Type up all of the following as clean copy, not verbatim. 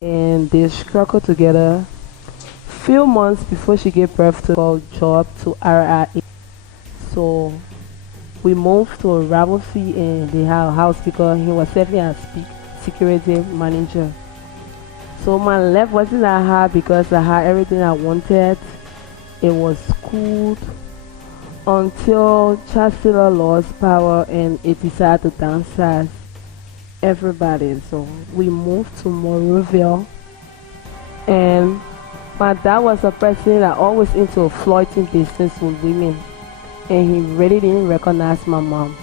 and they struggled together. Few months before she gave birth to a job to RIA. So we moved to a Ravelfi and they have a house because he was serving as security manager. So my life wasn't that hard because I had everything I wanted. It was cool until Chancellor lost power and it decided to downsize everybody. So we moved to Monrovia, and my dad was a person that always into flirting business with women, and he really didn't recognize my mom.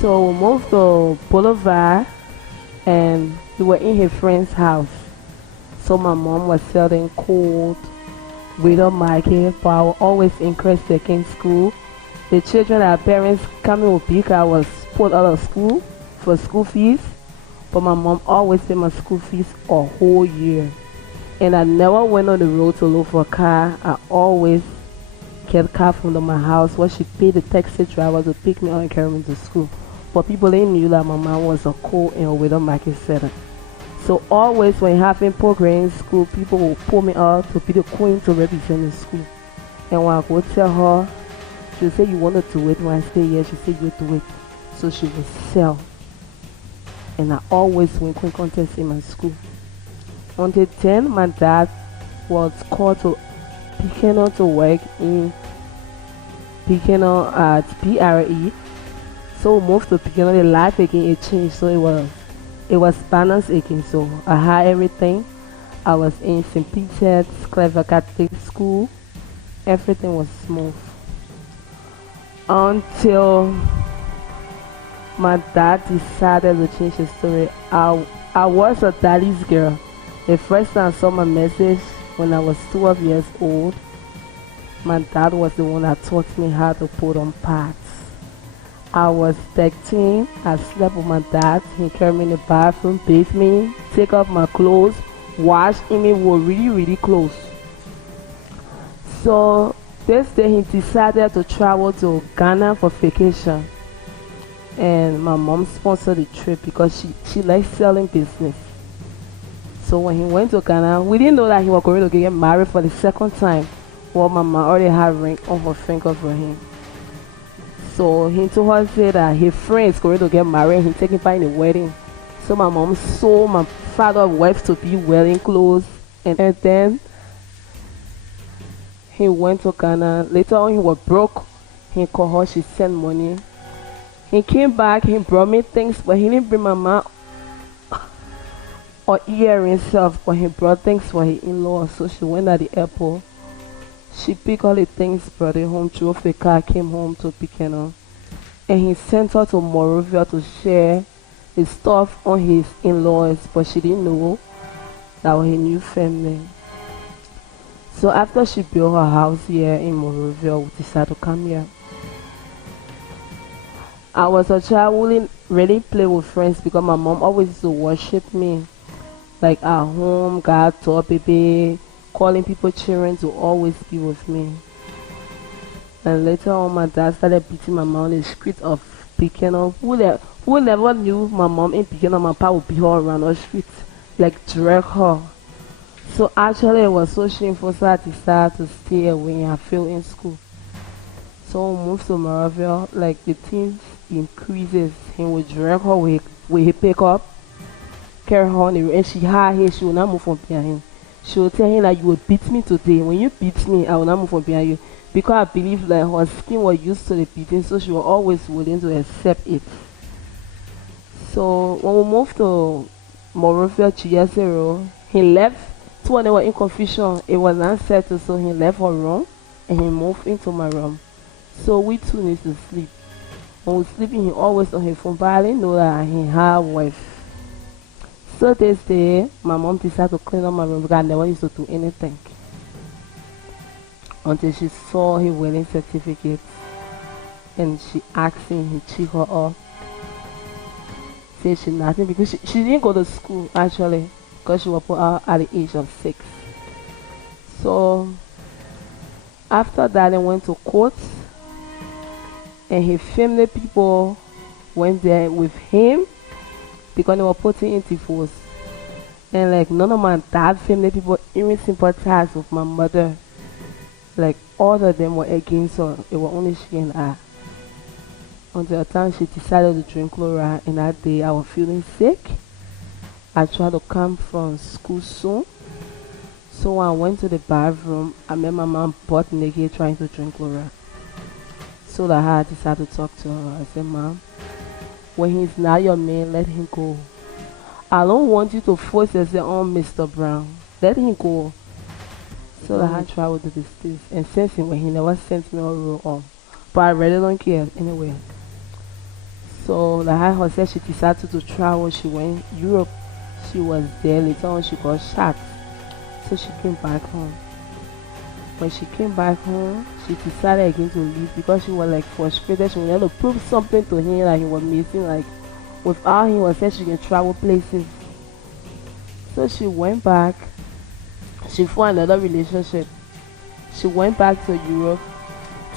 So we moved to Boulevard, and we were in his friend's house. So my mom was selling cold widow market, but I was always encouraged to in school. The children, our parents coming with big, I was put out of school for school fees, but my mom always paid my school fees a whole year. And I never went on the road to look for a car. I always get a car from my house where she paid the taxi driver to pick me up and carry me to school. But people they knew that my mom was a cold and a widow market setter. So always when having program in school, people will pull me out to be the queen to represent the school. And when I go tell her, she'll say you want to do it. When I say yes, she'll say you do it. So she will sell. And I always win queen contest in my school. Until then, my dad was called to Pekin to work in Pekin at PRE. So we moved to Pekin, the life again it changed. So it was balanced again. So I had everything. I was in St. Peter's Clever Catholic School. Everything was smooth. Until my dad decided to change the story. I was a daddy's girl. The first time I saw my message when I was 12 years old, my dad was the one that taught me how to put on pads. I was 13. I slept with my dad. He carried me in the bathroom, bathed me, take off my clothes, wash me. We were really, really close. So this day he decided to travel to Ghana for vacation. And my mom sponsored the trip because she likes selling business. So when he went to Ghana, we didn't know that he was going to get married for the second time. Well, my mom already had a ring on her finger for him. So he told her say that his friend is going to get married and he's taking part in the wedding. So my mom sold my father's wife to be wedding clothes, and then he went to Ghana. Later on he was broke. He called her, she sent money. He came back, he brought me things, but he didn't bring my mom or earrings himself, but he brought things for his in-law. So she went at the airport. She picked all the things, brought it home, drove the car, came home to pick her up. And he sent her to Monrovia to share his stuff on his in-laws, but she didn't know that was her new family. So after she built her house here in Monrovia, we decided to come here. I was a child who didn't really play with friends because my mom always used to worship me. Like at home, God taught baby, calling people children to always be with me. And later on, my dad started beating my mom in the street of Pekin. Who never knew my mom in Pekin? My papa would beat her around the street, like drag her. So actually, it was so shameful, so I decided to stay away and I failed in school. So we moved to Monrovia, like the things increases. He would drag her with his pickup, carry her on the road, and she had him, she would not move from behind him. She would tell him that you will beat me today. When you beat me, I will not move from behind you. Because I believe that her skin was used to the beating, so she was always willing to accept it. So when we moved to Monrovia 2 years ago, he left. Two of them were in confusion. It was not settled, so he left her room and he moved into my room. So we two need to sleep. When we sleeping, he always on his phone, but I didn't know that he had a wife. So this day, my mom decided to clean up my room because I never used to do anything. Until she saw his wedding certificate and she asked him, he checked her up. Said she nothing because she didn't go to school actually because she was put out at the age of 6. So after that, they went to court and his family people went there with him because they were putting in divorce. And like none of my dad family people even sympathized with my mother. Like all of them were against her. It was only she and I. Until the time she decided to drink chloride, and that day I was feeling sick. I tried to come from school soon. So when I went to the bathroom, I met my mom butt naked trying to drink chloride. So that I decided to talk to her. I said, Mom, when he's not your man, let him go. I don't want you to force yourself on Mr. Brown. Let him go. So that I traveled to the States. And since when he never sent me a roll on. But I really don't care anyway. So like I said, she decided to travel. She went Europe. She was there. Later on she got shot. So she came back home. When she came back home, she decided again to leave because she was like frustrated. She wanted to prove something to him that he was missing. Like without him, was said she can travel places. So she went back. She found another relationship. She went back to Europe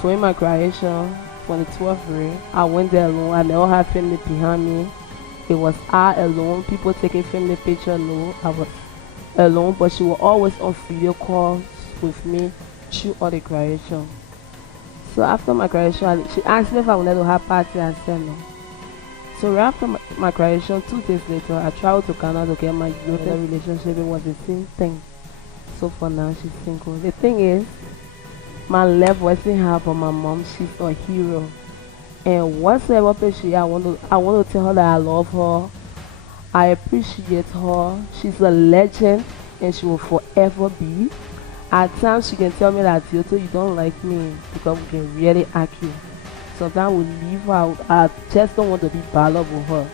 during my graduation, 2012 grade. I went there alone. I never had family behind me. It was I alone. People taking family pictures. No, I was alone. But she was always on video calls with me through all the graduation. So after my graduation, she asked me if I wanted to have party. I said no. So right after my graduation, 2 days later, I traveled to Canada to get my European relationship. It was the same thing. So for now, she's single. The thing is, my love wasn't her, but my mom, she's a hero. And whatsoever place she is, I want to tell her that I love her. I appreciate her. She's a legend, and she will forever be. At times, she can tell me that, Tioto, you don't like me, because we can really argue. Sometimes we leave her out. I just don't want to be bothered with her.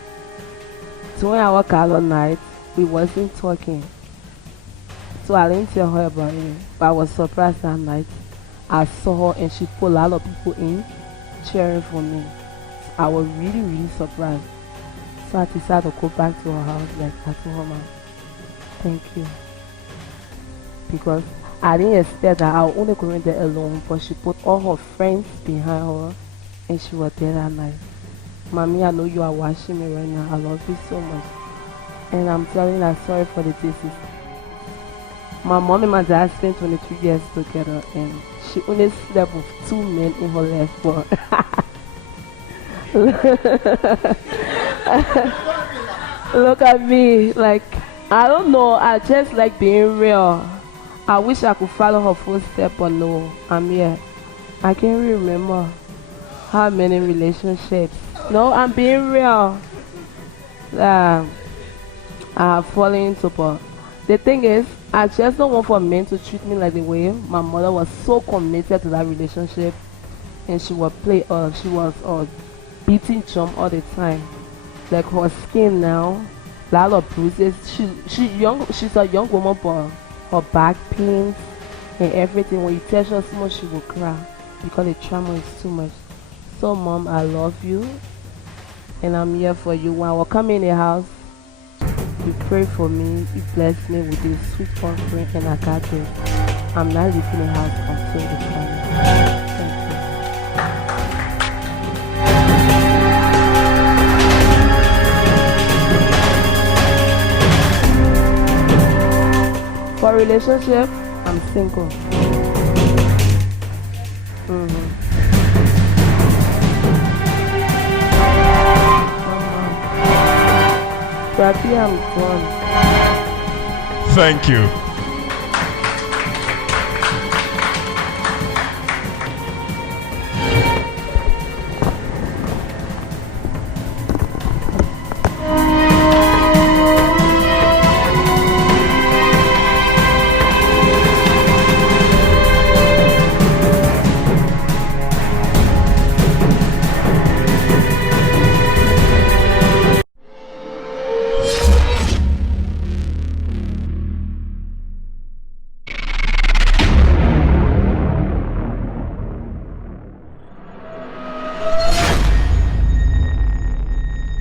During our gala night, we wasn't talking. So I didn't tell her about it. But I was surprised that night. I saw her and she put a lot of people in cheering for me. I was really, really surprised. So I decided to go back to her house. Like I told her, Mom, thank you. Because I didn't expect that I was only going there alone, but she put all her friends behind her and she was there that night. Mommy, I know you are watching me right now. I love you so much. And I'm telling you that sorry for the disease. My mom and my dad spent 23 years together and she only slept with 2 men in her life. But look at me, like, I don't know, I just like being real. I wish I could follow her footsteps, but no, I'm here. I can't really remember how many relationships. No, I'm being real. I have fallen into, but the thing is, I just don't want for men to treat me like the way my mother was so committed to that relationship, and she was beating drum all the time. Like her skin now, a lot of bruises. She's a young woman, but her back pains and everything. When you touch her so much, she will cry because the trauma is too much. So, Mom, I love you, and I'm here for you. When I will come in the house, you pray for me, you bless me with this sweet offering, and I got this. I'm not leaving the house until the time. Thank you. For relationship, I'm single. But I'm done. Thank you.